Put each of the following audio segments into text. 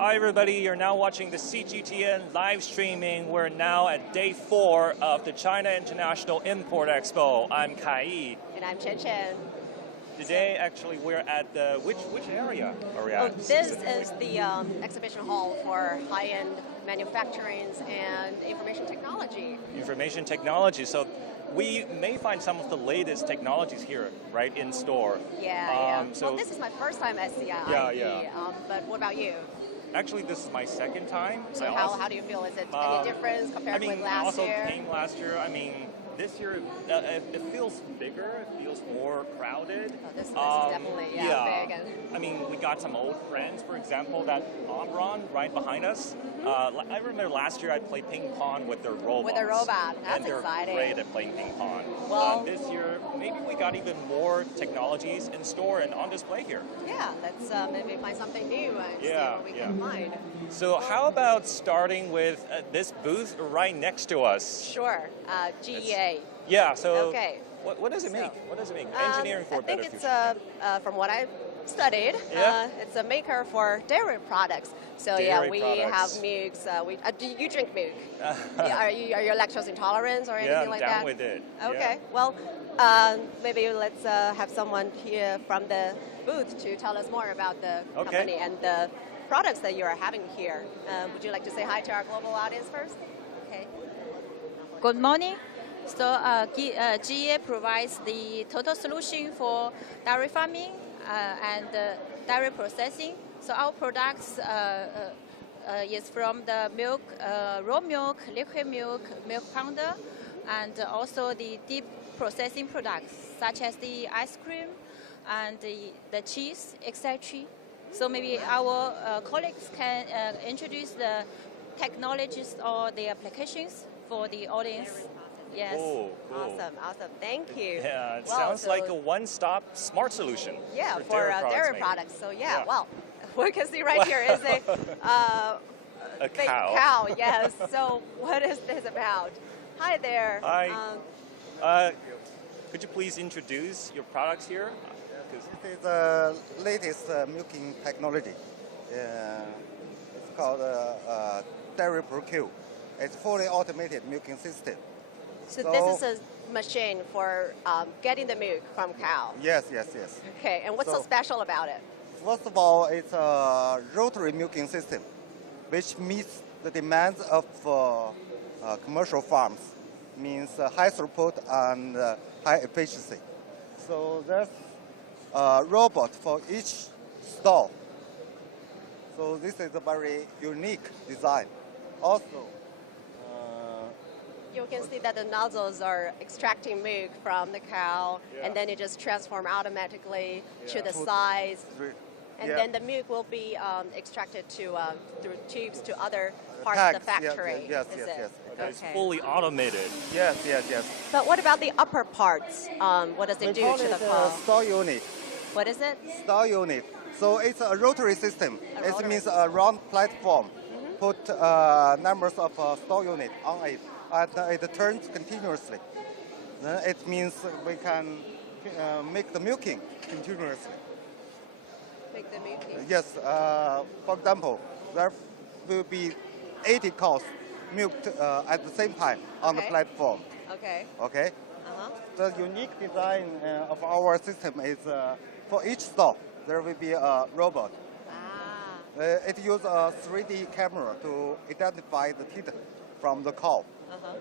Hi everybody, you're now watching the CGTN live streaming. We're now at day 4 of the China International Import Expo. I'm CIIE. And I'm Chen. Today, actually, we're at the, which area are we at? This is the exhibition hall for high-end manufacturing and information technology. Information technology. So we may find some of the latest technologies here, right, in store. Yeah. Well, this is my first time at CIIE. Yeah. But what about you? Actually, this is my second time. So how do you feel? Is it any difference compared with last year? I also came last year. This year it feels bigger. It feels more crowded. Oh, this is definitely big. We got some old friends. For example, that Omron right behind us. I remember last year I played ping pong with their robot. With a robot, that's And exciting. they're great at playing ping pong. Well, this year maybe we got even more technologies in store and on display here. Yeah, let's maybe find something new and see what we can find. So how about starting with this booth right next to us? Sure, GEA. Yeah, so okay. What does it make? What does it make? Engineering for a better future. I think it's, from what I've studied, it's a maker for dairy products. So we have milks. Do you drink milk? Are you lactose intolerant or anything like that? Yeah, down with it. Okay, well, maybe let's have someone here from the booth to tell us more about the company and the products that you are having here. Would you like to say hi to our global audience first? Okay. Good morning. So GEA provides the total solution for dairy farming and dairy processing. So our products is from the milk, raw milk, liquid milk, milk powder, and also the deep processing products such as the ice cream and the cheese, etc. So maybe our colleagues can introduce the technologies or the applications for the audience. Yes. Cool. Awesome. Thank you. Yeah, it sounds like a one-stop smart solution. Yeah, for dairy products. So well, we can see right here is a big cow. Yes. So what is this about? Hi there. Hi. Could you please introduce your products here? This is the latest milking technology. It's called Dairy Pro-Q. It's fully automated milking system. So this is a machine for getting the milk from cow? Yes. Okay, and what's so special about it? First of all, it's a rotary milking system, which meets the demands of commercial farms. Means high throughput and high efficiency. So there's a robot for each stall. So this is a very unique design. Also, you can see that the nozzles are extracting milk from the cow, and then it just transforms automatically to the size. And then the milk will be extracted through tubes to other parts of the factory. Yes. It's fully automated. Yes. But what about the upper parts? What does it do to the cow? Stall unit. What is it? Stall unit. So it's a rotary system. It means a round platform. Put numbers of stall unit on it, and it turns continuously. It means we can make the milking continuously. Make the milking? Yes. For example, there will be 80 cows milked at the same time on the platform. Okay. The unique design of our system is for each stall there will be a robot. It uses a 3D camera to identify the teeth from the cow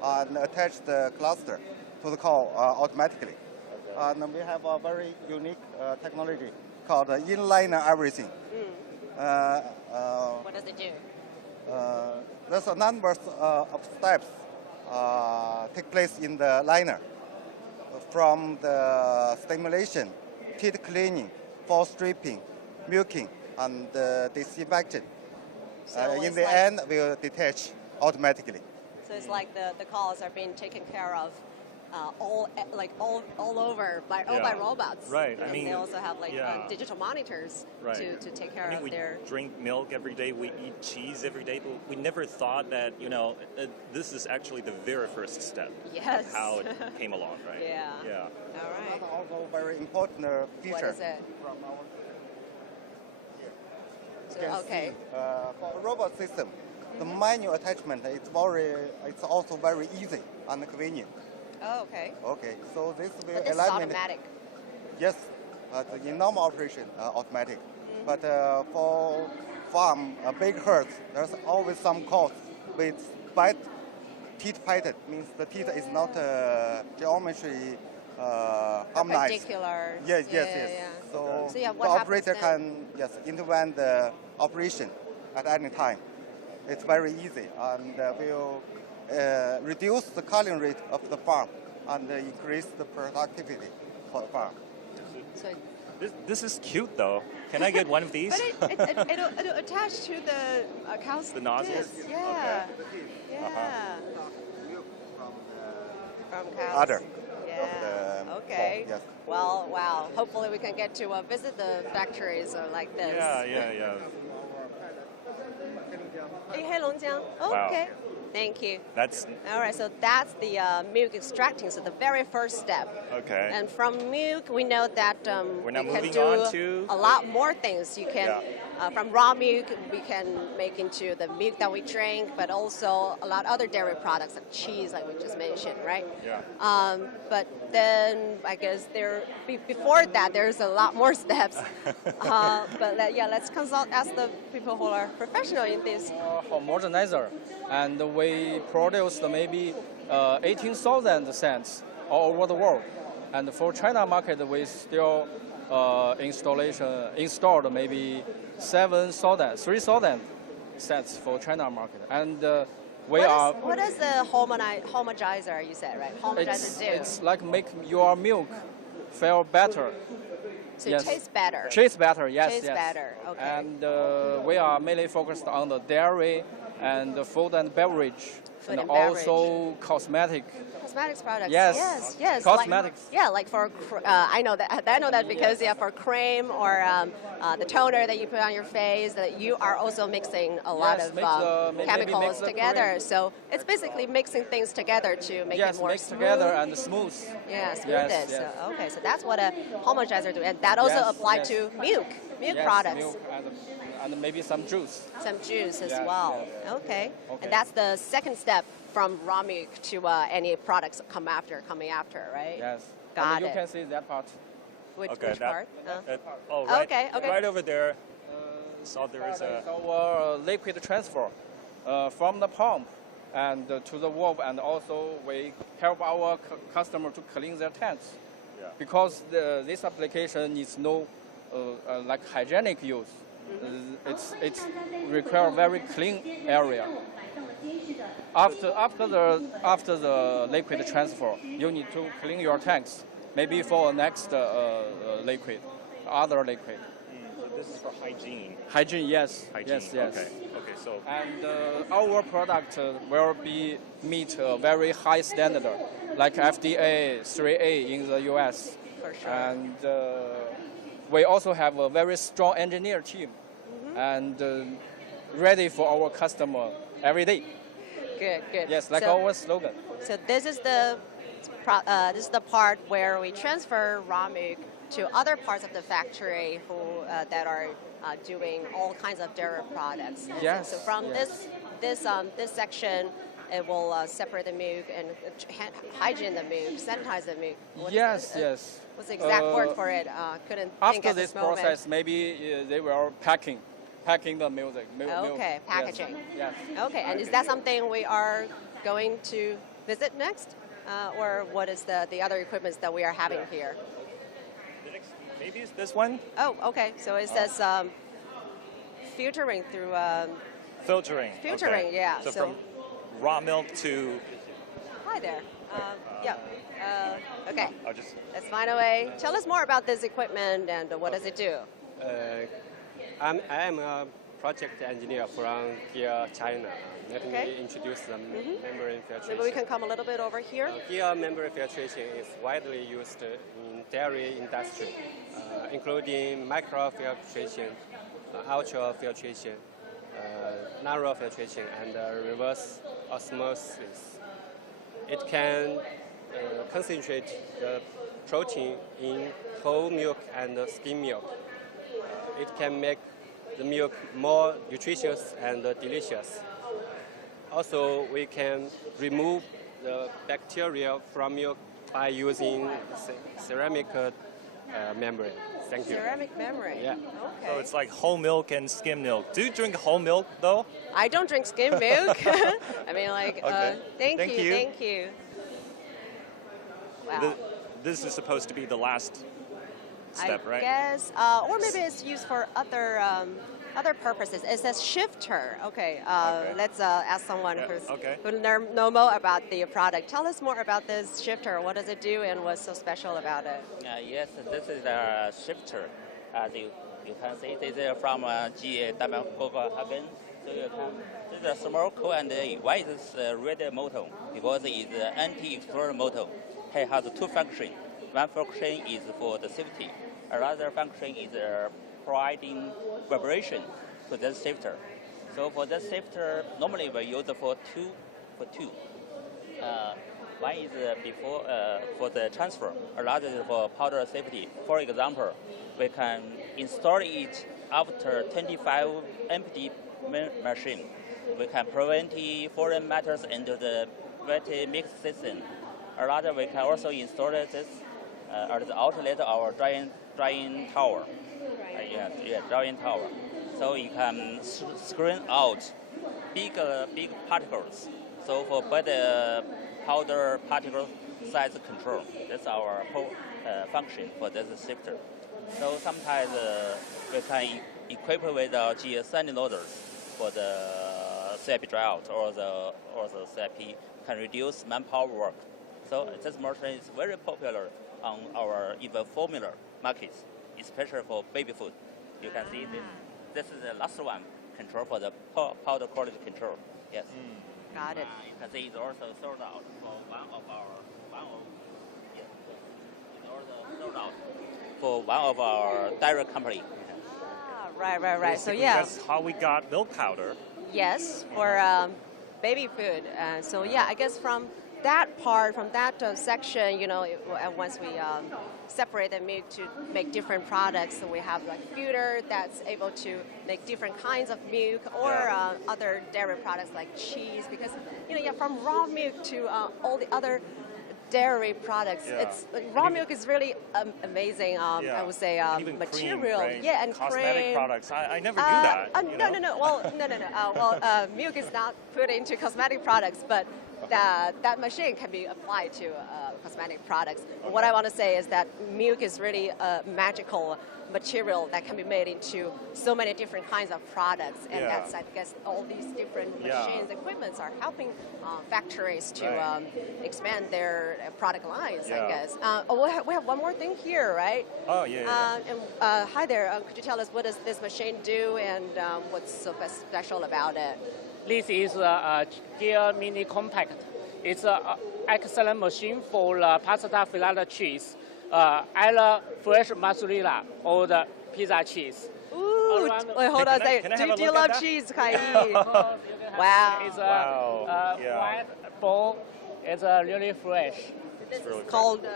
and attach the cluster to the cow automatically. And we have a very unique technology called inliner everything. What does it do? There's a number of steps take place in the liner, from the stimulation, teeth cleaning, fall stripping, milking, and disinfection. In the end, we'll detach automatically. So it's like the calls are being taken care of all over by robots. Right. They also have digital monitors to take care of their. We drink milk every day. We eat cheese every day. But we never thought that this is actually the very first step. Yes. Of how it came along, right? Yeah. All right. Also, very important feature. What is it? So, can okay. see, for robot system, the manual attachment it's also very easy and convenient. Oh, okay. Okay, so this will But this is eliminate. automatic. Yes, in normal operation, automatic. But for farm, big herds, there's always some cost with teeth pattern. Means the teeth is not geometry harmonized. Perpendicular. Yes. Yeah. So, So, yeah, the what happens operator then? can intervene the operation at any time. It's very easy and will reduce the culling rate of the farm and increase the productivity for the farm. So, This is cute though. Can I get one of these? but it'll attach to the cow's The nozzles? tits. Yeah. Okay. Yeah. From cows. Udder. Yeah. Okay. Yes. Well, wow. Hopefully we can get to visit the factories like this. Yeah. Okay. Thank you. That's All right, so that's the milk extracting, so the very first step. okay. And from milk, we know that We're now we can moving do on to- a lot more things. You can, from raw milk, we can make into the milk that we drink, but also a lot of other dairy products like cheese, like we just mentioned, right? Yeah. But then I guess before that, there's a lot more steps. Let's ask the people who are professional in this. Homogenizer, and we produced maybe 18,000 cents all over the world. And for China market, we still installed maybe 3,000 cents for China market. And What is the homogenizer you said, right? Homogenizer do. it's like make your milk feel better. So yes. it tastes better. Tastes better, yes. Tastes better, okay. And we are mainly focused on the dairy and the food and beverage, Food and also cosmetic. Cosmetics products. Yes. Yes. Cosmetics. Like for I know that because for cream or the toner that you put on your face, that you are also mixing a lot Yes, of maybe chemicals mix the together. cream. So it's basically mixing things together to make Yes, it more mix smooth. together and smooth. Yeah, smooth Yes, it. yes. So, okay, so that's what a homogenizer do, and that also Yes, applies yes. to milk Yes, products. milk and maybe some juice. Some juice as Yes, well. yes. Okay. Okay. And that's the second step from raw milk to any products coming after, right? Yes. Got and it. you can see that part. Which Okay. part? Right. Okay. Right over there. So there is a. Our liquid transfer from the pump and to the valve, and also we help our customer to clean their tanks. Yeah. Because this application is no like hygienic use. It's require very clean area. After the liquid transfer, you need to clean your tanks. Maybe for next other liquid. So this is for hygiene. Hygiene, yes. Hygiene. Yes. Okay. So. And our product will meet a very high standard, like FDA 3A in the US. For sure. And we also have a very strong engineer team, and ready for our customer every day. Good. Yes, like so, our slogan. So this is the part where we transfer raw milk to other parts of the factory that are doing all kinds of dairy products. Yes. So from yes. this section, it will separate the milk and hygiene the milk, sanitize the milk. Yes. What's the exact word for it? Couldn't think After at this moment. process, maybe they will packing the milk. Okay, packaging. Yes. Okay, and is that something we are going to visit next? Or what is the other equipment that we are having here? Maybe it's this one. Oh, okay. So it says filtering through. Filtering. Filtering, okay. yeah. So So- from raw milk to. Hi there. Yeah. Okay. I'll just. Let's find a way. Tell us more about this equipment and what does it do? I am a project engineer from here, China. Let Okay. me introduce the membrane filtration. Maybe we can come a little bit over here. Here, membrane filtration is widely used in dairy industry, including microfiltration, ultrafiltration, narrow filtration, and reverse osmosis. It can concentrate the protein in whole milk and skim milk. It can make the milk more nutritious and delicious. Also, we can remove the bacteria from milk by using ceramic membrane. Thank you. Ceramic membrane. Yeah. Okay. So it's like whole milk and skim milk. Do you drink whole milk though? I don't drink skim milk. I mean, like, Okay. thank Thank you, you. thank you. Wow. This is supposed to be the last step, I right? guess, or maybe it's used for other purposes. It says shifter. Okay, Okay. let's ask someone Yeah, who's okay. who know more about the product. Tell us more about this shifter. What does it do, and what's so special about it? Yes, this is a shifter. As you can see, this is from GE again. So you can, this is a small core, and why is this red motor? Because it's an anti-explosion motor. It has two functions. One function is for the safety. Another function is providing vibration to this shifter. So for this shifter, normally we use for two. One is before for the transfer, another is for powder safety. For example, we can install it after 25 empty machine. We can prevent foreign matters into the wet mix system. Another, we can also install this at the outlet of our drying tower. Drying tower. So you can screen out big particles. So for better powder particle size control, that's our whole function for this shifter. So sometimes we can equip with GE sanding loaders for the CIP dryout or the CIP can reduce manpower work. So this machine is very popular on our even formula markets, especially for baby food. You can see this is the last one, control for the powder quality control. Yes. Got it. You can see it's also sold out for one of our direct company. Right. So Basically, yeah. that's how we got milk powder. Yes, for baby food. So yeah, I guess from that part, from that section, once we separate the milk to make different products, so we have like filter that's able to make different kinds of milk, or other dairy products like cheese. Because from raw milk to all the other dairy products, it's raw milk is really amazing. I would say even material, cream, right? yeah, and cosmetic cream. products. I never knew that. No. Well, no. Milk is not put into cosmetic products, but that machine can be applied to cosmetic products. Okay. What I want to say is that milk is really a magical material that can be made into so many different kinds of products, and that's, I guess, all these different machines, equipments are helping factories to expand their product lines, I guess. We have one more thing here, right? Oh, yeah. Hi there, could you tell us what does this machine do, and what's so special about it? This is a Gear Mini Compact. It's an excellent machine for pasta filata cheese, either fresh mozzarella or the pizza cheese. Ooh, wait, hold on a second. Do you love cheese, CIIE? Wow. It's a white bowl. It's really fresh. This is called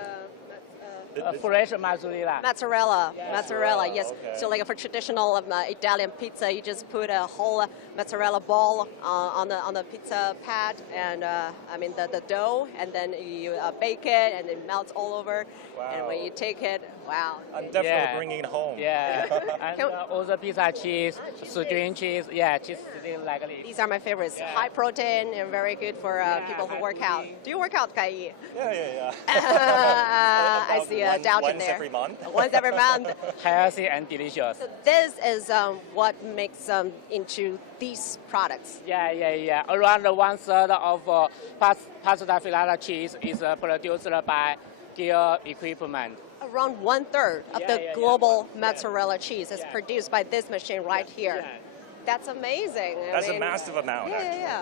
fresh mozzarella. mozzarella. Yeah. Mozzarella, yes. Okay. So like for traditional Italian pizza, you just put a whole mozzarella ball on the pizza pad, and the dough, and then you bake it, and it melts all over. Wow. And when you take it, wow. I'm definitely bringing it home. Yeah, and all the pizza cheese, string cheese, cheese like this. These are my favorites. Yeah. High protein and very good for people who work out. Do you work out, CIIE? Yeah. I see a doubt in Once there. every month. Once every month. Healthy and delicious. So this is what makes into these products. Yeah. Around 1/3 of pasta filata cheese is produced by Gear equipment. Around 1/3 of the global mozzarella cheese is produced by this machine right here. Yeah. That's amazing. That's a massive amount, actually. Yeah.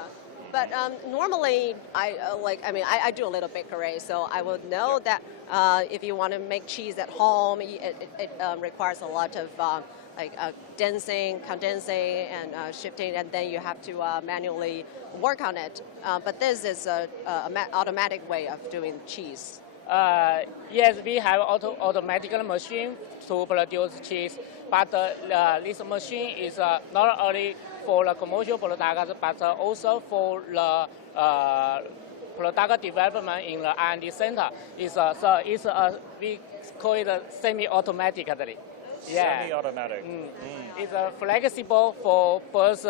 But normally, I do a little bakery, so I would know that if you want to make cheese at home, it requires a lot of condensing, and shifting, and then you have to manually work on it. But this is an automatic way of doing cheese. Yes, we have automatic machine to produce cheese, but this machine is not only for the commercial products, but also for the product development in the R&D center. We call it semi-automatically. Yeah. Semi-automatic. It's flexible for both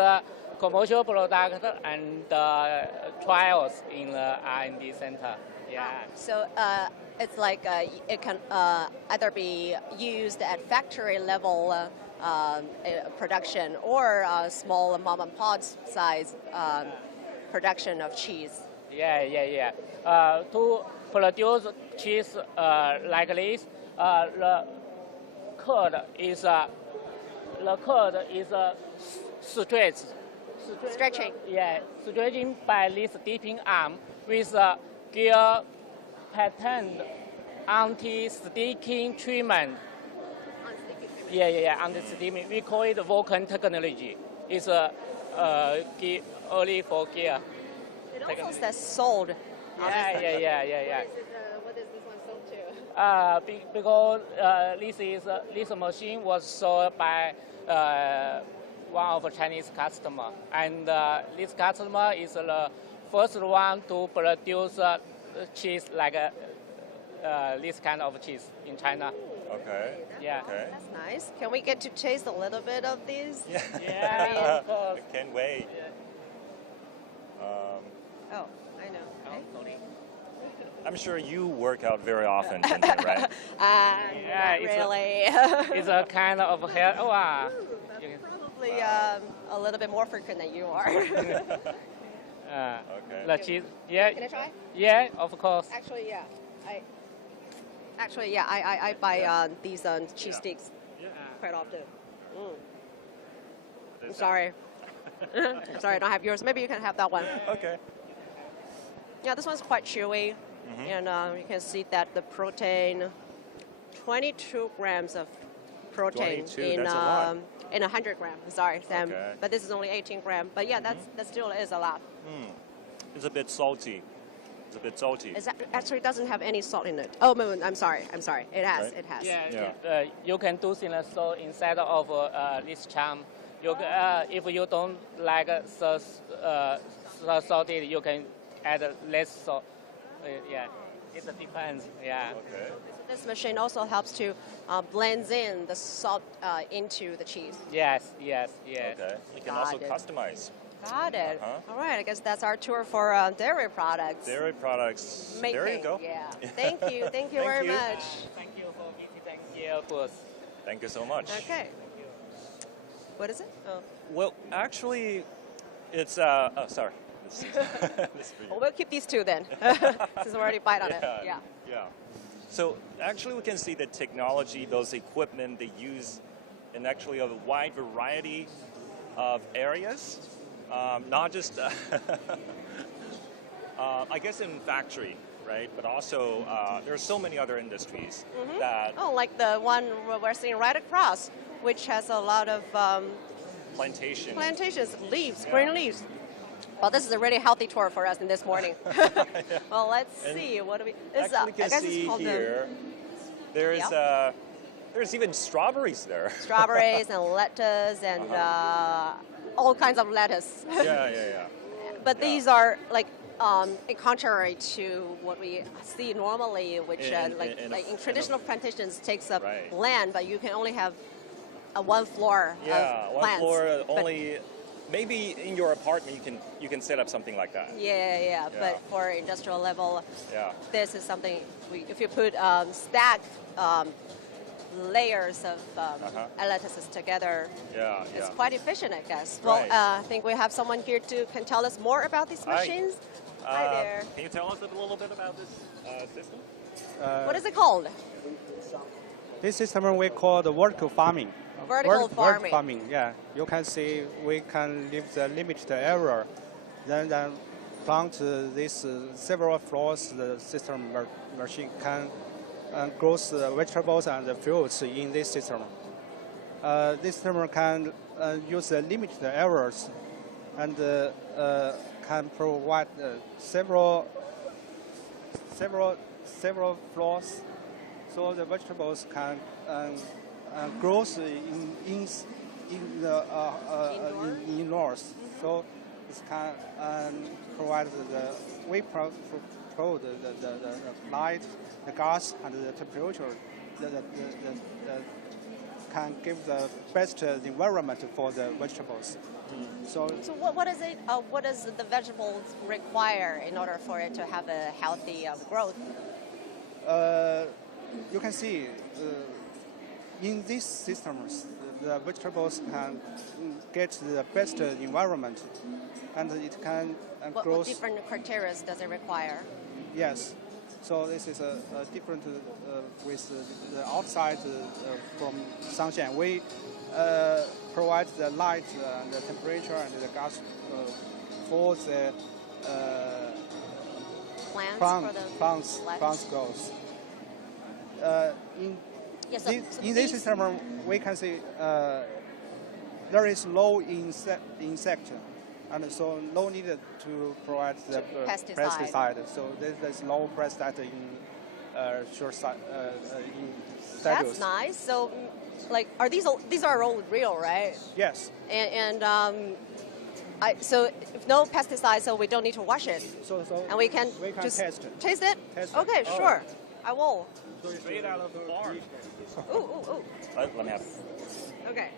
commercial product and trials in the R&D center. Yeah. So it's like it can either be used at factory level production or small mom and pop size production of cheese. Yeah. To produce cheese like this, the curd is Stretching. Yeah, stretching by this dipping arm with a gear patterned anti-sticking treatment. Yeah, anti-sticking. We call it Vulcan technology. It's only for gear. It also says sold. Yeah. What is this one sold to? Because this machine was sold by one of a Chinese customer, and this customer is the first one to produce cheese like this kind of cheese in China. Okay. Yeah. Okay. That's nice. Can we get to taste a little bit of these? Yeah, of course. I can't wait. Oh, I know. I'm sure you work out very often, Tintin, right? Not really. It's a kind of hair. Probably a little bit more frequent than you are. Okay. The cheese. Yeah. Can I try? Yeah, of course. Actually, yeah. I buy these cheese sticks quite often. I'm sorry. I'm sorry, I don't have yours. Maybe you can have that one. Okay. Yeah, this one's quite chewy, and you can see that the protein, 22 grams of protein 22, in that's a lot. in 100 grams. Sorry, Sam, Okay. but this is only 18 grams. But yeah, that still is a lot. It's a bit salty. It actually doesn't have any salt in it. Oh, no, I'm sorry. It has. Right. It has. Yeah. You can do thinner salt inside of this charm. If you don't like so salted, you can add less salt. Yeah, it depends. Yeah. Okay. This machine also helps to blend in the salt into the cheese. Yes. Okay. You can also Got it. customize. Got it. Uh-huh. All right, I guess that's our tour for dairy products. Dairy products. Making, there you go. Yeah. Thank you very you. much. Thank you for visiting here first. Thank you so much. Okay. What is it? Oh. Well, actually, it's sorry. This is for you. Well, we'll keep these two then, since we already bite on it. Yeah. So actually, we can see the technology, those equipment they use, in actually a wide variety of areas. Not just, I guess, in factory, right? But also, there are so many other industries that Oh, like the one we're seeing right across, which has a lot of plantations, leaves, green leaves. Well, this is a really healthy tour for us in this morning. Well, let's see. What do we? This, actually, we can I guess see it's called here. There's even strawberries there. strawberries and lettuce and all kinds of lettuce. Yeah. But these are like in contrary to what we see normally, which in traditional plantations takes up land, but you can only have a one floor of one plants. floor only. Maybe in your apartment you can set up something like that. Yeah. But for industrial level, this is something if you put stacked layers of lettuces together, it's quite efficient, I guess. Well, I think we have someone here can tell us more about these machines. Hi there. Can you tell us a little bit about this system? What is it called? This system we call the vertical farming. Vertical farming, yeah. You can see we can leave the limited area, then plant this several floors. The system machine can grow vegetables and fruits in this system. This system can use limited areas and can provide several several floors, so the vegetables can grow indoors. So it can provide the light, the gas, and the temperature that can give the best environment for the vegetables. So what is it? What does the vegetables require in order for it to have a healthy growth? You can see in these systems, the vegetables can get the best environment, and it can grow. What different criteria does it require? Yes. So this is a different with the outside from sunshine. We provide the light and the temperature and the gas for the plants growth. In this system, we can see there is low insect, and so no need to provide the pesticide. So there's low pesticide in short in That's nice. So, like, are these are all real, right? Yes. And so if no pesticides, so we don't need to wash it. And we can just taste it. Taste it? Okay, sure. I will. Straight out of the farm. Ooh. Let me have. Okay.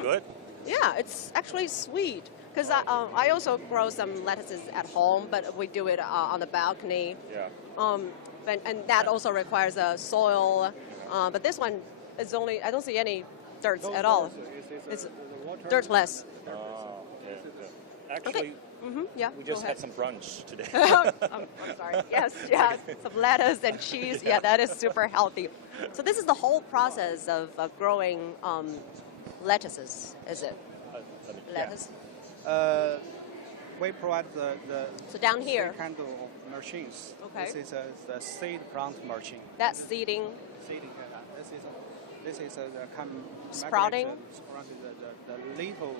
Good. Yeah, it's actually sweet. Because I also grow some lettuces at home, but we do it on the balcony. Yeah. And that also requires soil. But this one is only, I don't see any dirt at all. It's dirtless. Oh, yeah. Actually, okay. Yeah, we just had some brunch today. I'm sorry. Yes. Some lettuce and cheese. Yeah, that is super healthy. So this is the whole process of growing lettuces, is it? Lettuce? We provide the so down here kind of machines. Okay. This is the seed plant machine. That's seeding. Seeding. This is the sprouting. The little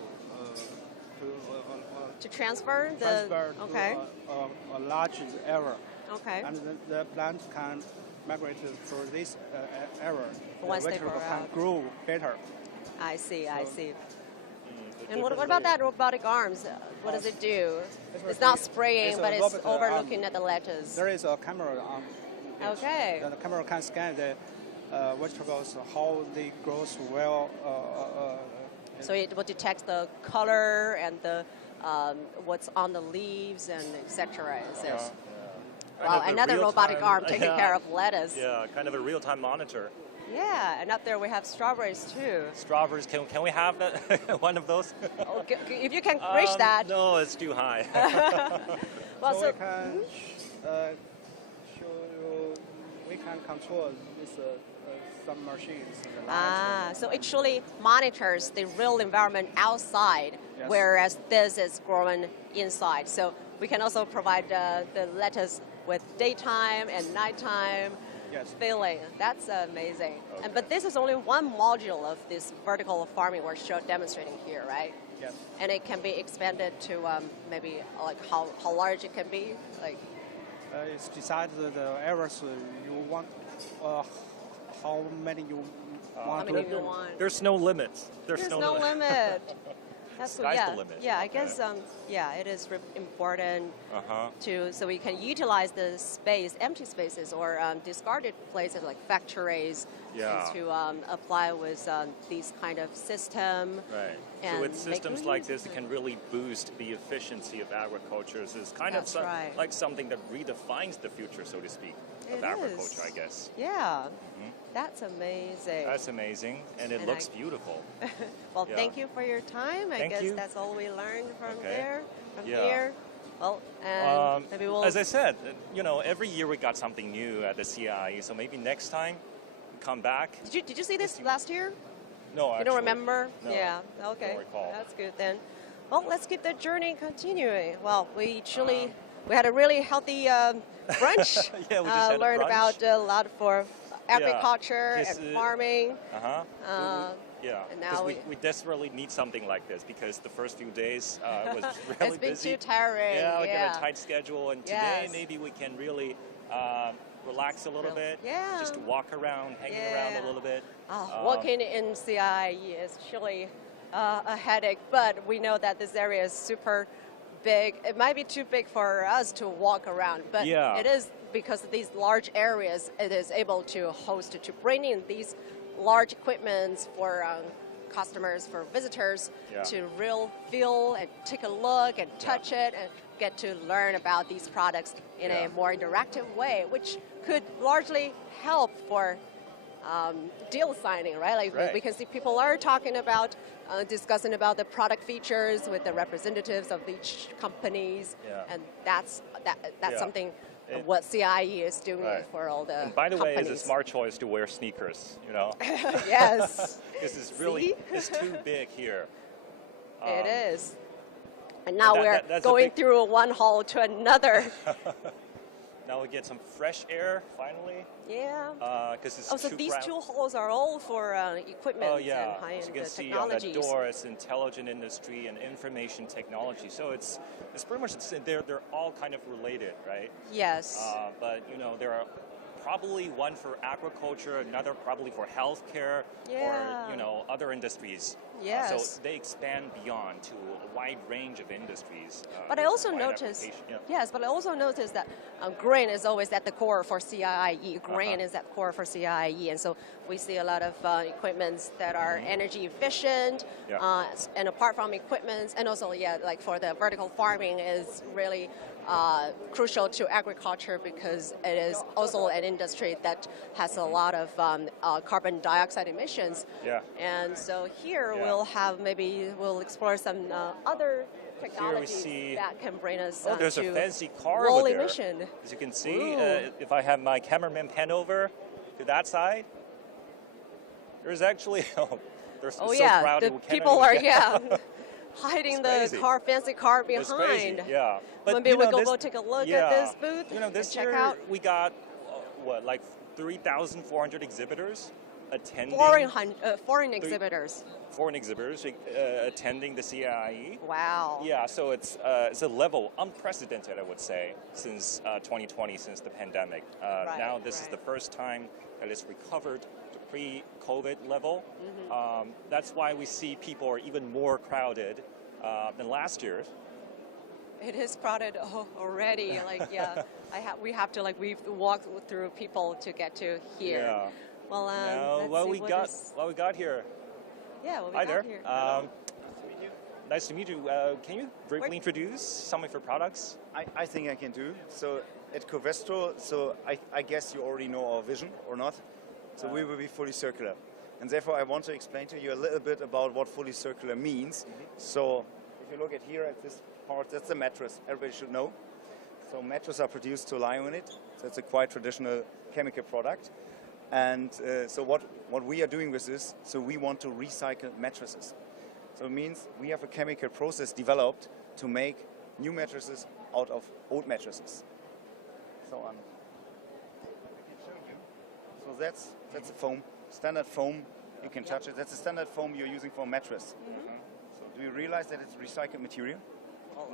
to transfer a large area. Okay. And the plant can migrate through this area. Once the they grow can out. grow better. I see. And what about that robotic arms? What does it do? It's not spraying, but it's overlooking at the lettuce. There is a camera on it. Okay. The camera can scan the vegetables, how they grow well. So it will detect the color and the what's on the leaves and etc. Wow, another robotic arm taking care of lettuce. Yeah, kind of a real-time monitor. Yeah, and up there we have strawberries too. Strawberries, can we have that? One of those? Okay, if you can reach that. No, it's too high. Well, so we can show you, we can control this some machines. So it actually monitors the real environment outside, yes. Whereas this is grown inside. So we can also provide the lettuce with daytime and nighttime. Yes. Feeling. That's amazing. Okay. But this is only one module of this vertical farming we're demonstrating here, right? Yes. And it can be expanded to maybe like how large it can be, like. It's decided the areas you want, how many you want. How many you want? There's no limits. There's no limit. That's Sky's the limit. Yeah, I guess it is important so we can utilize the space, empty spaces or discarded places like factories, and to apply with these kind of system. Right. So with systems like this, it can really boost the efficiency of agriculture. So it's kind of like something that redefines the future, so to speak, of agriculture, I guess. Yeah. That's amazing. That's amazing, and it looks beautiful. Well, thank you for your time. I guess that's all we learned from here. Well, and maybe we'll. As I said, every year we got something new at the CIIE. So maybe next time, come back. Did you see this last year? No, you don't remember? No, Yeah. Okay. Don't recall. That's good then. Well, let's keep the journey continuing. Well, we had a really healthy brunch. Yeah, we just had learned a brunch. about a lot for agriculture and farming. Yeah, And now we desperately need something like this because the first few days was really it's been busy. too tiring. Yeah, we got a tight schedule, and today Yes. maybe we can really relax a little bit. Yeah. Just walk around, hanging around a little bit. Walking in CIIE is actually a headache, but we know that this area is super big. It might be too big for us to walk around, but it is because of these large areas, it is able to host, to bring in these large equipments for customers, for visitors to real feel and take a look and touch it and get to learn about these products in a more interactive way, which could largely help for deal signing, right? Like we can see people are talking about, discussing about the product features with the representatives of each companies, and that's something what CIIE is doing for all the And by the way, companies. it's a smart choice to wear sneakers, you know? Yes. This is really, it's too big here. It is. And now we're going through one hall to another. Now we get some fresh air, finally. Yeah. Because it's so these two halls are all for equipment and high-end As you can see technologies. on that door, it's intelligent industry and information technology. So it's pretty much, they're all kind of related, right? Yes. But, you know, there are probably one for agriculture, another probably for healthcare, or, you know, other industries. Yes. So they expand beyond to a wide range of industries. But I also noticed, but I also noticed that grain is always at the core for CIIE. Grain is at the core for CIIE, and so we see a lot of equipments that are energy efficient, and apart from equipments, and also like for the vertical farming is really crucial to agriculture because it is also an industry that has a lot of carbon dioxide emissions. Yeah. And so here we'll explore some other technologies that can bring us there's to a fancy car low over there. emission. As you can see, if I have my cameraman pan over to that side, there's actually, they're so crowded. The people are, hiding the fancy car behind. It's crazy, But maybe we go take a look at this booth. You know, this check year out. we got like 3,400 exhibitors attending. Foreign exhibitors. Foreign exhibitors attending the CIIE. Wow. Yeah, so it's a level unprecedented, I would say, since 2020, since the pandemic. Now this is the first time that it's recovered to pre-COVID level. That's why we see people are even more crowded than last year. It is crowded already. We have to we've walked through people to get to here. Yeah. Well, what we got here. Yeah, what we Hi got there. here. Nice to meet you. Can you briefly introduce some of your products? I think I can do. So at Covestro, I guess you already know our vision, or not? So we will be fully circular. And therefore I want to explain to you a little bit about what fully circular means. So if you look at here at this part, that's the mattress. Everybody should know. So mattresses are produced to lie on it. So it's a quite traditional chemical product. And so what we are doing with this, so we want to recycle mattresses. So it means we have a chemical process developed to make new mattresses out of old mattresses. So I can show you. So that's a foam, standard foam. You can touch it. That's a standard foam you're using for a mattress. So do you realize that it's recycled material?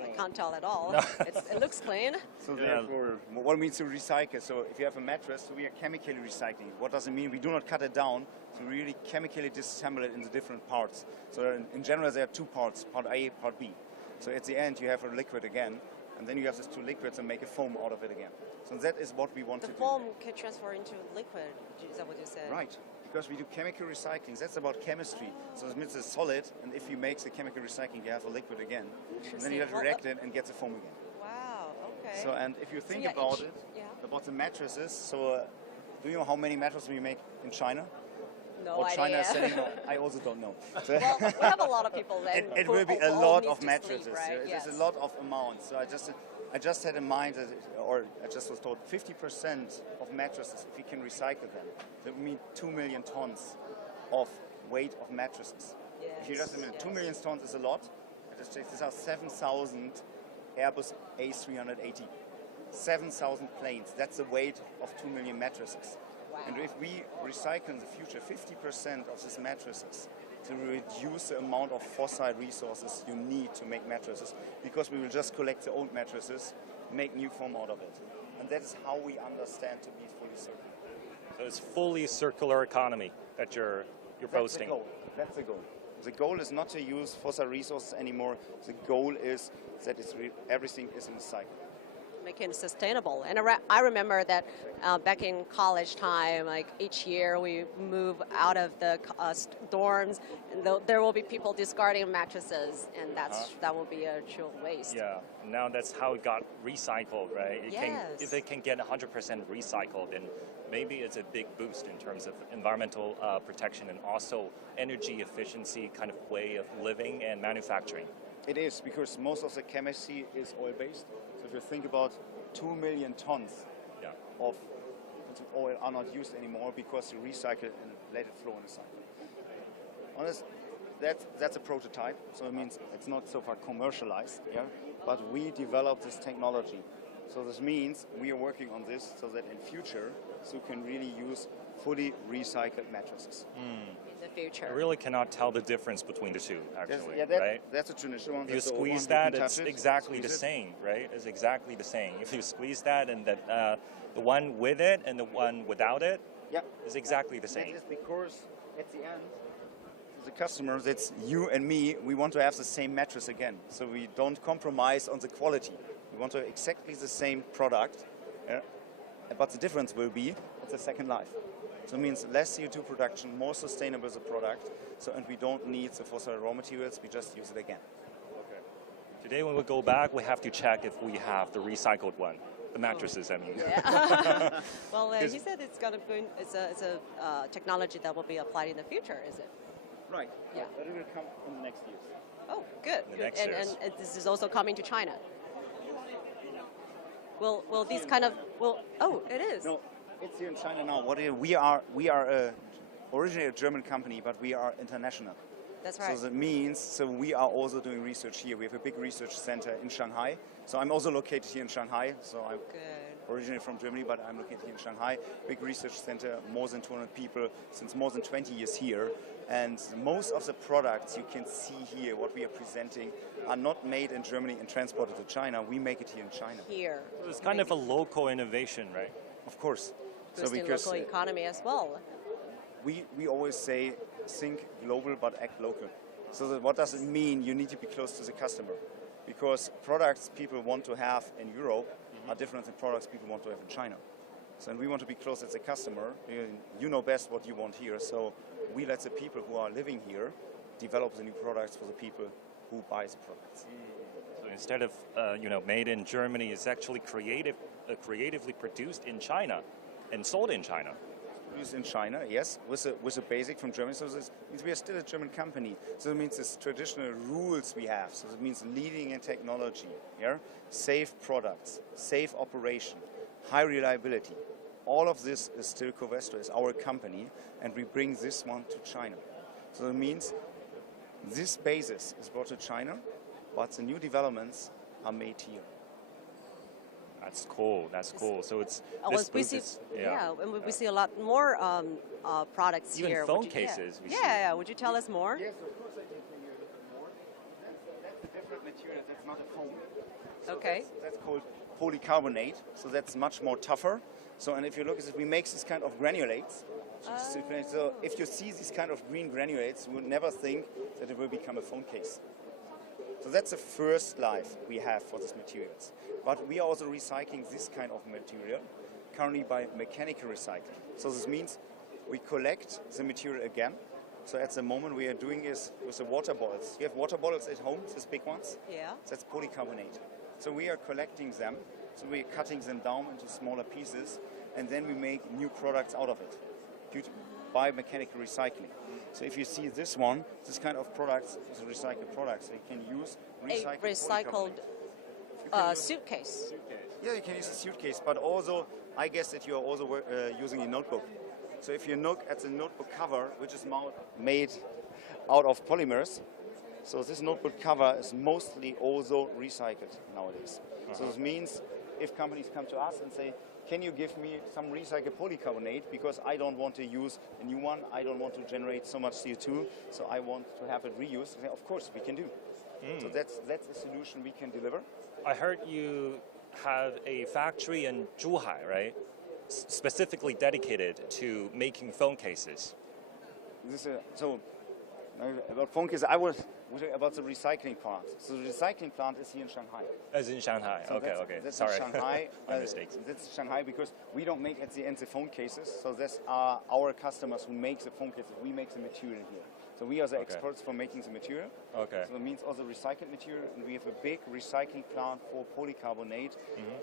I can't tell at all. It looks clean. So therefore, what it means to recycle, so if you have a mattress, so we are chemically recycling. What does it mean? We do not cut it down, so we really chemically disassemble it into different parts. So in general, there are two parts, part A, part B. So at the end, you have a liquid again, and then you have these two liquids and make a foam out of it again. So that is what we want to do. The foam can transfer into liquid, is that what you said? Right. Because we do chemical recycling. That's about chemistry. So it means it's solid, and if you make the chemical recycling, you have a liquid again. And then you have to react it and get the foam again. Wow, okay. So, and if you think about it, about the mattresses, so do you know how many mattresses we make in China? No idea. China is selling, I also don't know. So well, we have a lot of people then. It will be a lot of mattresses. Sleep, right? There's a lot of amounts. So I just had in mind, that, or I just was told, 50% of mattresses, if we can recycle them, that would mean 2 million tons of weight of mattresses. Yes, if you just imagine, 2 million tons is a lot. I just checked, these are 7,000 Airbus A380. 7,000 planes, that's the weight of 2 million mattresses. Wow. And if we recycle in the future 50% of these mattresses, to reduce the amount of fossil resources you need to make mattresses, because we will just collect the old mattresses, make new foam out of it. And that is how we understand to be fully circular. So it's fully circular economy that you're boasting. That's the goal. The goal is not to use fossil resources anymore. The goal is that everything is in a cycle. Making it sustainable. And I remember that back in college time, like each year we move out of the dorms, and there will be people discarding mattresses, and that will be a true waste. Yeah, now that's how it got recycled, right? If it can get 100% recycled, then maybe it's a big boost in terms of environmental protection and also energy efficiency kind of way of living and manufacturing. It is, because most of the chemistry is oil-based. So if you think about 2 million tons of oil are not used anymore because you recycle it and let it flow in a cycle. Honest, that's a prototype, so it means it's not so far commercialized, but we developed this technology. So this means we are working on this so that in future, you can really use fully recycled mattresses. In the future. I really cannot tell the difference between the two, actually, right? That's a traditional one. If you squeeze that, it's exactly the same, right? It's exactly the same. If you squeeze that, and the one with it and the one without it is exactly the same. That is because at the end, the customers, it's you and me, we want to have the same mattress again. So we don't compromise on the quality. We want to have exactly the same product, but the difference will be it's a second life. So it means less CO2 production, more sustainable as a product, and we don't need the fossil raw materials, we just use it again. Okay. Today when we go back, we have to check if we have the recycled one. The mattresses, I mean. Yeah. Well, you said it's a technology that will be applied in the future, is it? Right. Yeah. But it will come in the next years. Oh, good. And this is also coming to China. Will these kind of oh, it is. No, it's here in China now. We are originally a German company, but we are international. That's right. So that means we are also doing research here. We have a big research center in Shanghai. So I'm also located here in Shanghai. So I'm originally from Germany, but I'm located here in Shanghai. Big research center, more than 200 people, since more than 20 years here. And most of the products you can see here, what we are presenting, are not made in Germany and transported to China. We make it here in China. Here. It's kind of a local innovation, right? Of course. Boosting local economy as well. We always say, think global but act local. So what does it mean? You need to be close to the customer. Because products people want to have in Europe are different than products people want to have in China. So and we want to be close to the customer. You know best what you want here. So we let the people who are living here develop the new products for the people who buy the products. So instead of made in Germany, it's actually creatively produced in China and sold in China. Produced in China, yes, with a basic from Germany. So this means we are still a German company. So it means this traditional rules we have. So it means leading in technology, safe products, safe operation, high reliability. All of this is still Covestro, is our company, and we bring this one to China. So it means this basis is brought to China, but the new developments are made here. That's cool. That's cool. So it's we see a lot more products even here. Even phone cases. Yeah. Would you tell us more? Yes, of course I can tell you a little bit more. That's a different material. That's not a foam. So okay. That's called polycarbonate. So that's much more tougher. So and if you look at it, we make this kind of granulates. So if you see these kind of green granulates, you would never think that it will become a phone case. So that's the first life we have for these materials. But we are also recycling this kind of material currently by mechanical recycling. So this means we collect the material again. So at the moment we are doing is with the water bottles. You have water bottles at home, these big ones? Yeah. That's polycarbonate. So we are collecting them. So we're cutting them down into smaller pieces, and then we make new products out of it by mechanical recycling. So if you see this one, this kind of products is a recycled product. So you can use recycled suitcase. Yeah, you can use a suitcase, but also I guess that you are also using a notebook. So if you look at the notebook cover, which is made out of polymers, so this notebook cover is mostly also recycled nowadays. So this means if companies come to us and say, can you give me some recycled polycarbonate, because I don't want to use a new one, I don't want to generate so much CO2, so I want to have it reused. Of course, we can do. So that's a solution we can deliver. I heard you have a factory in Zhuhai, right? Specifically dedicated to making phone cases. About phone cases, I was about the recycling plant. So the recycling plant is here in Shanghai. As in Shanghai, so okay. That's Sorry, Shanghai. my mistakes. That's Shanghai because we don't make at the end the phone cases. So that's our customers who make the phone cases. We make the material here. So we are the experts for making the material. Okay. So it means also recycled material, and we have a big recycling plant for polycarbonate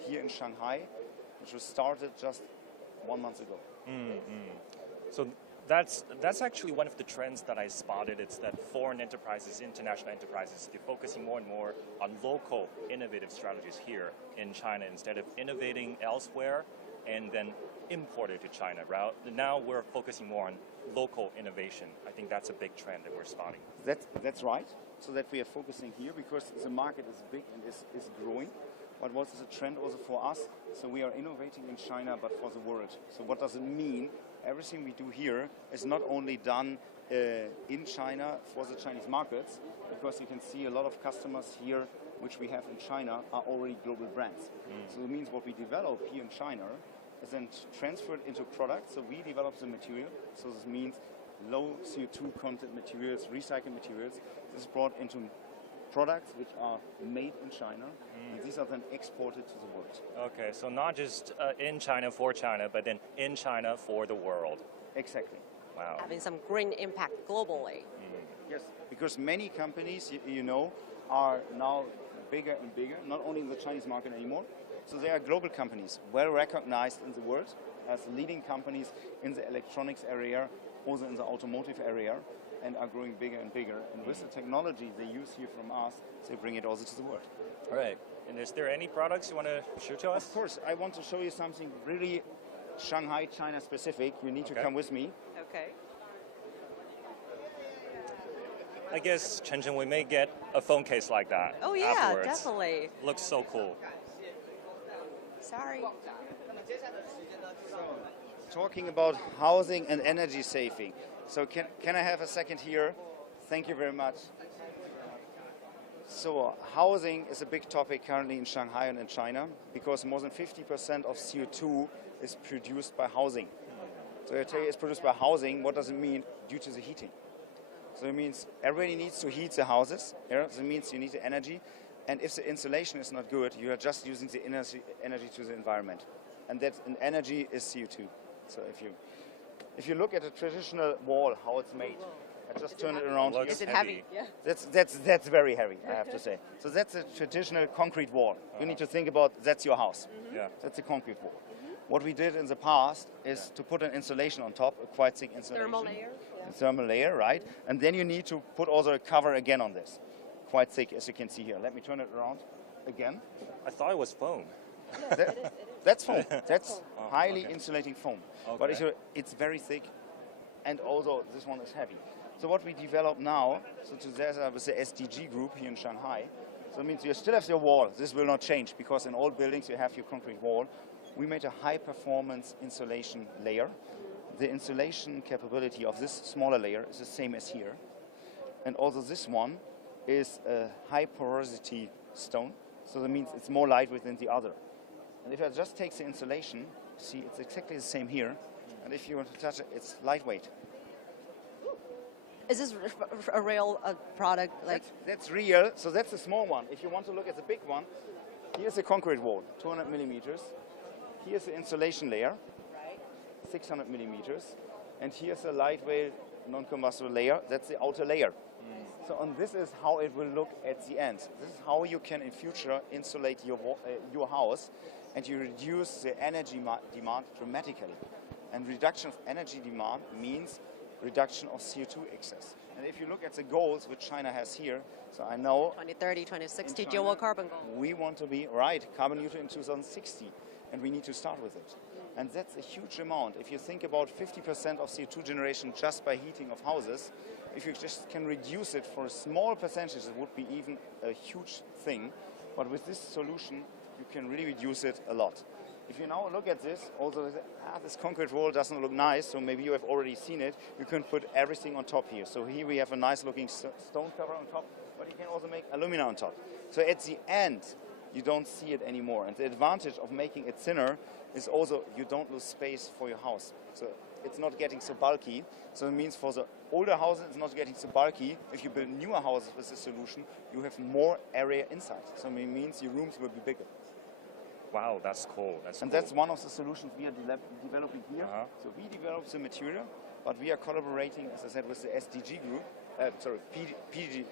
here in Shanghai, which was started just 1 month ago. So that's actually one of the trends that I spotted. It's that foreign enterprises, international enterprises, they're focusing more and more on local innovative strategies here in China instead of innovating elsewhere and then import it to China. Now we're focusing more on local innovation. I think that's a big trend that we're spotting. That's right. So that we are focusing here because the market is big and is growing. But what is a trend also for us? So we are innovating in China, but for the world. So what does it mean? Everything we do here is not only done in China for the Chinese markets, because you can see a lot of customers here, which we have in China, are already global brands. So it means what we develop here in China is then transferred into products. So we develop the material. So this means low CO2 content materials, recycled materials. This is brought into products which are made in China, and these are then exported to the world. Okay, so not just in China for China, but then in China for the world. Exactly. Wow. Having some green impact globally. Yes, because many companies, you know, are now bigger and bigger, not only in the Chinese market anymore. So they are global companies, well recognized in the world as leading companies in the electronics area, also in the automotive area, and are growing bigger and bigger. And with the technology they use here from us, they bring it also to the world. All right. And is there any products you want to show to us? Of course. I want to show you something really Shanghai, China specific. You need to come with me. Okay. I guess, Chen, we may get a phone case like that. Oh yeah, afterwards. definitely. Looks so cool. Sorry. Talking about housing and energy saving. So can I have a second here? Thank you very much. So housing is a big topic currently in Shanghai and in China because more than 50% of CO2 is produced by housing. So I tell you it's produced by housing. What does it mean? Due to the heating. So it means everybody needs to heat the houses. Yeah? So it means you need the energy. And if the insulation is not good, you are just using the energy to the environment. And that energy is CO2. So if you look at a traditional wall, how it's made, I just turn it around. Is it heavy? Yeah. That's very heavy, I have to say. So that's a traditional concrete wall. You need to think about that's your house. Yeah. That's a concrete wall. What we did in the past is to put an insulation on top, a quite thick insulation. Thermal layer. Yeah. A thermal layer, right? And then you need to put also a cover again on this. Quite thick, as you can see here. Let me turn it around again. I thought it was foam. That's foam. That's highly insulating foam. Okay. But it's very thick, and also this one is heavy. So what we develop now, so together with the SDG group here in Shanghai, so it means you still have your wall. This will not change because in all buildings you have your concrete wall. We made a high-performance insulation layer. The insulation capability of this smaller layer is the same as here. And also this one is a high porosity stone. So that means it's more lightweight than the other. And if I just take the insulation, see it's exactly the same here. And if you want to touch it, it's lightweight. Is this a real product? That's real. So that's a small one. If you want to look at the big one, here's the concrete wall, 200 millimeters. Here's the insulation layer, 600 millimeters. And here's a lightweight non-combustible layer. That's the outer layer. So and this is how it will look at the end. This is how you can in future insulate your house, and you reduce the energy demand dramatically. And reduction of energy demand means reduction of CO2 excess. And if you look at the goals which China has here, so I know 2030, 2060 dual carbon goal. We want to be carbon neutral in 2060, and we need to start with it. And that's a huge amount. If you think about 50% of CO2 generation just by heating of houses, if you just can reduce it for a small percentage, it would be even a huge thing. But with this solution, you can really reduce it a lot. if you now look at this, also this concrete wall doesn't look nice, so maybe you have already seen it. You can put everything on top here. So here we have a nice looking stone cover on top, but you can also make alumina on top. So at the end, you don't see it anymore. And the advantage of making it thinner is also you don't lose space for your house. So it's not getting so bulky. So it means for the older houses, it's not getting so bulky. If you build newer houses with this solution, you have more area inside. So it means your rooms will be bigger. Wow, that's cool. That's one of the solutions we are developing here. So we develop the material, but we are collaborating, as I said, with the SDG group, PDG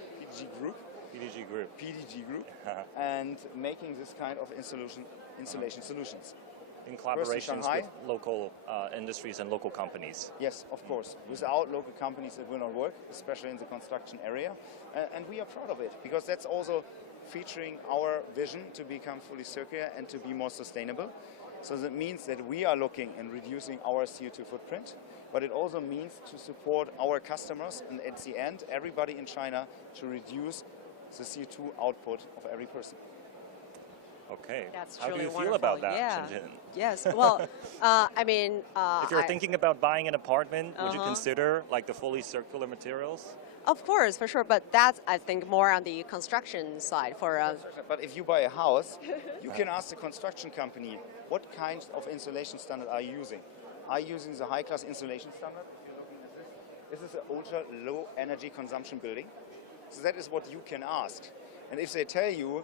group, and making this kind of installation solutions. In collaborations with local industries and local companies. Yes, of course. Without local companies, it will not work, especially in the construction area. And we are proud of it, because that's also featuring our vision to become fully circular and to be more sustainable. So that means that we are looking and reducing our CO2 footprint, but it also means to support our customers and at the end, everybody in China to reduce the CO2 output of every person. Okay. That's How do you wonderful. feel about that, Yeah. Chen? Yes. Well, I mean, if you're thinking about buying an apartment, would you consider like the fully circular materials? Of course, for sure. But that's, I think, more on the construction side. But if you buy a house, you can ask the construction company, what kind of insulation standard are you using? Are you using the high-class insulation standard? If you're looking at this, this is an ultra low energy consumption building. So that is what you can ask. And if they tell you,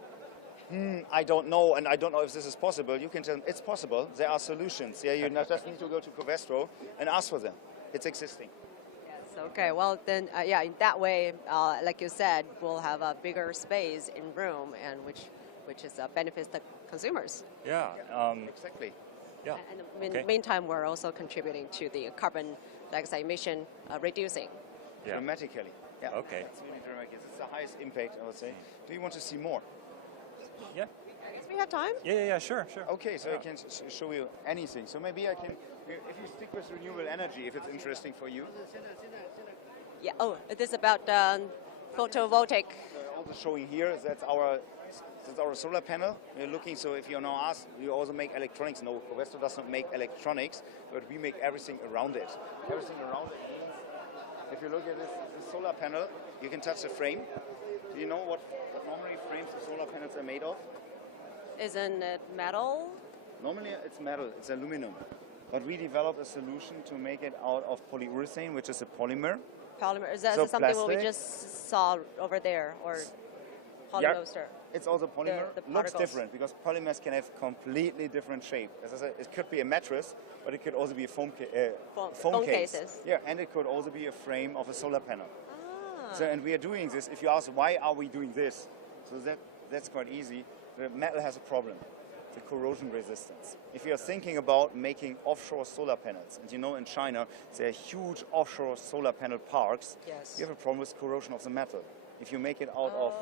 I don't know, and I don't know if this is possible, you can tell them, it's possible, there are solutions. Yeah, you just need to go to Covestro and ask for them. It's existing. Yes, okay, well then, yeah, in that way, like you said, we'll have a bigger space in room, and which is benefits the consumers. Yeah, exactly. Yeah. And in the meantime, we're also contributing to the carbon dioxide emission reducing. Yeah. Dramatically. Yeah. Okay. It's really dramatic. It's the highest impact, I would say. Do you want to see more? Yeah. I guess we have time. Yeah, sure. Okay, so I can show you anything. So maybe I can, if you stick with renewable energy, if it's interesting for you. Yeah. Oh, it is about photovoltaic. Also showing here, that's our solar panel. We're looking. So if you now ask, you also make electronics. No, Covestro does not make electronics, but we make everything around it. Everything around it means, if you look at this solar panel, you can touch the frame. Do you know what normally frames of solar panels are made of? Isn't it metal? Normally it's metal, it's aluminum. But we developed a solution to make it out of polyurethane, which is a polymer. Polymer, is that So something what we plastic. just saw over there, or polyester? It's also polymer. The Looks particles. different because polymers can have completely different shape. As I said, it could be a mattress, but it could also be a phone Phone case. cases. Yeah, and it could also be a frame of a solar panel. So, and we are doing this. If you ask why are we doing this, so that's quite easy. The metal has a problem, the corrosion resistance. If you are thinking about making offshore solar panels, and you know in China there are huge offshore solar panel parks, Yes. you have a problem with corrosion of the metal. If you make it out of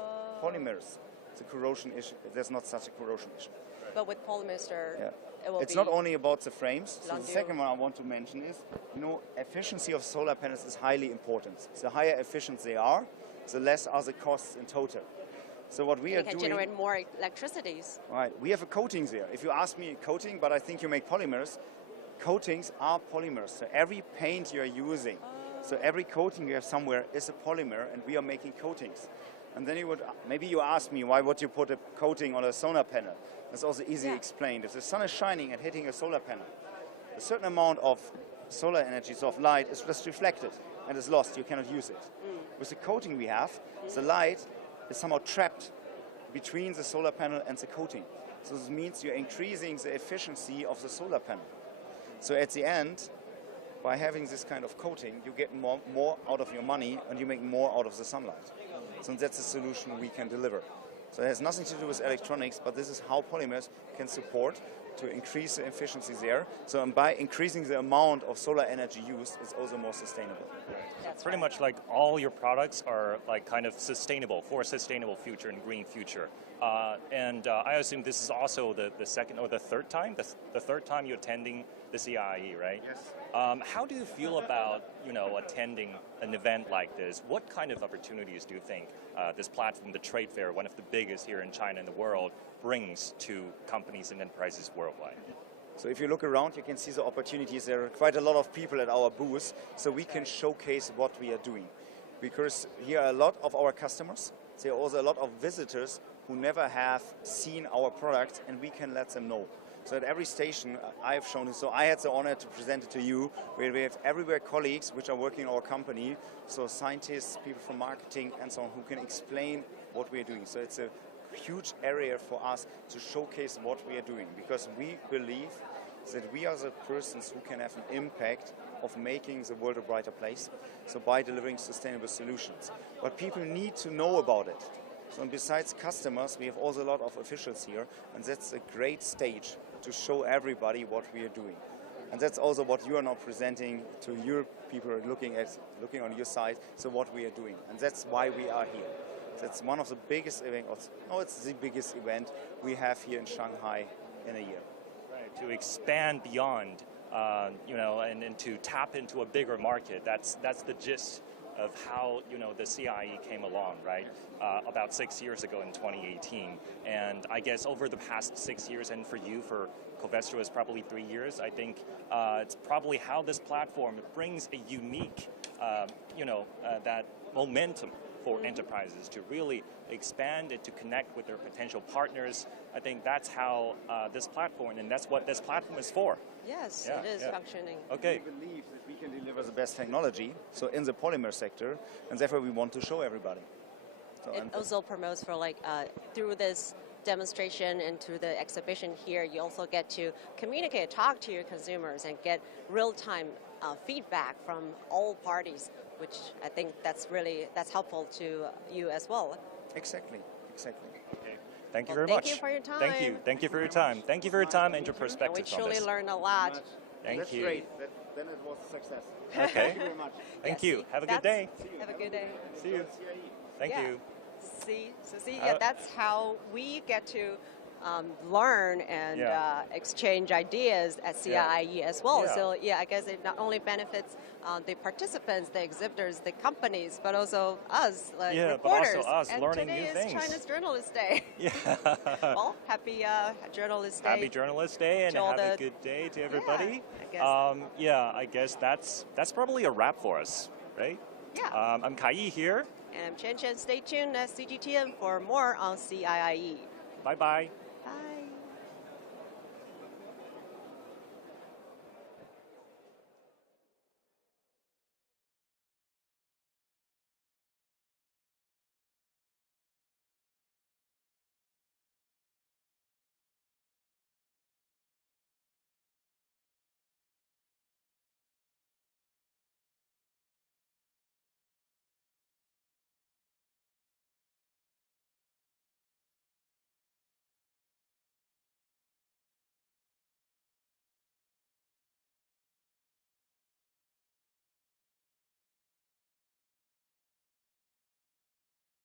polymers, the corrosion issue, there's not such a corrosion issue. But with polyester, Yeah. it will It's be not only about the frames. So the Landu. second one I want to mention is, efficiency of solar panels is highly important. The higher efficient they are, the less are the costs in total. So what we are can doing, generate more electricities. right? We have a coating there. If you ask me coating, but I think you make polymers, coatings are polymers. So every paint you are using, so every coating you have somewhere is a polymer, and we are making coatings. And then maybe you ask me, why would you put a coating on a solar panel? That's also easily explained. If the sun is shining and hitting a solar panel, a certain amount of solar energy, so of light, is just reflected and is lost. You cannot use it. With the coating we have, the light is somehow trapped between the solar panel and the coating. So this means you're increasing the efficiency of the solar panel. So at the end, by having this kind of coating, you get more out of your money and you make more out of the sunlight. So that's a solution we can deliver. So it has nothing to do with electronics, but this is how polymers can support to increase the efficiency there. So by increasing the amount of solar energy used, it's also more sustainable. That's Pretty much like all your products are like kind of sustainable for a sustainable future and green future. And I assume this is also the second or the third time, the third time you're attending the CIIE, right? Yes. How do you feel about attending an event like this? What kind of opportunities do you think this platform, the trade fair, one of the biggest here in China and the world, brings to companies and enterprises worldwide? So if you look around, you can see the opportunities. There are quite a lot of people at our booth, so we can showcase what we are doing. Because here are a lot of our customers. There are also a lot of visitors who never have seen our product, and we can let them know. So at every station I've shown it, so I had the honor to present it to you, where we have everywhere colleagues which are working in our company, so scientists, people from marketing and so on, who can explain what we are doing. So it's a huge area for us to showcase what we are doing, because we believe that we are the persons who can have an impact of making the world a brighter place, so by delivering sustainable solutions. But people need to know about it. So besides customers, we have also a lot of officials here, and that's a great stage to show everybody what we are doing. And that's also what you are now presenting to your people looking on your side, so what we are doing. And that's why we are here. That's one of the biggest events, it's the biggest event we have here in Shanghai in a year. Right, to expand beyond, and to tap into a bigger market. That's the gist of how the CIIE came along, right? About 6 years ago in 2018, and I guess over the past 6 years, and for you, for Covestro, is probably 3 years. I think it's probably how this platform brings a unique, that momentum for enterprises to really expand and to connect with their potential partners. I think that's how this platform, and that's what this platform is for. Yes, it is functioning. Okay. We believe that we can deliver the best technology, so in the polymer sector, and therefore we want to show everybody. So it also promotes for through this demonstration and through the exhibition here, you also get to communicate, talk to your consumers, and get real-time feedback from all parties, which I think that's helpful to you as well. Exactly. Okay. Thank you very much. Thank you for your time. Thank you for your time. Thank you for your time and your perspective We truly learned a lot. That's great. Then it was a success. Okay. Thank you very much. Thank you. Have a good day. Have a good day. See you. Thank you. That's how we get to learn and exchange ideas at CIIE as well. Yeah. So I guess it not only benefits the participants, the exhibitors, the companies, but also us, reporters. But also us and learning today new is things. China's Journalist Day. Yeah. Well, happy Journalist Day. Happy Journalist Day, and to all have a good day to everybody. I guess that's probably a wrap for us, right? Yeah. I'm CIIE here. And I'm Chen Chen. Stay tuned at CGTN for more on CIIE. Bye-bye. Bye.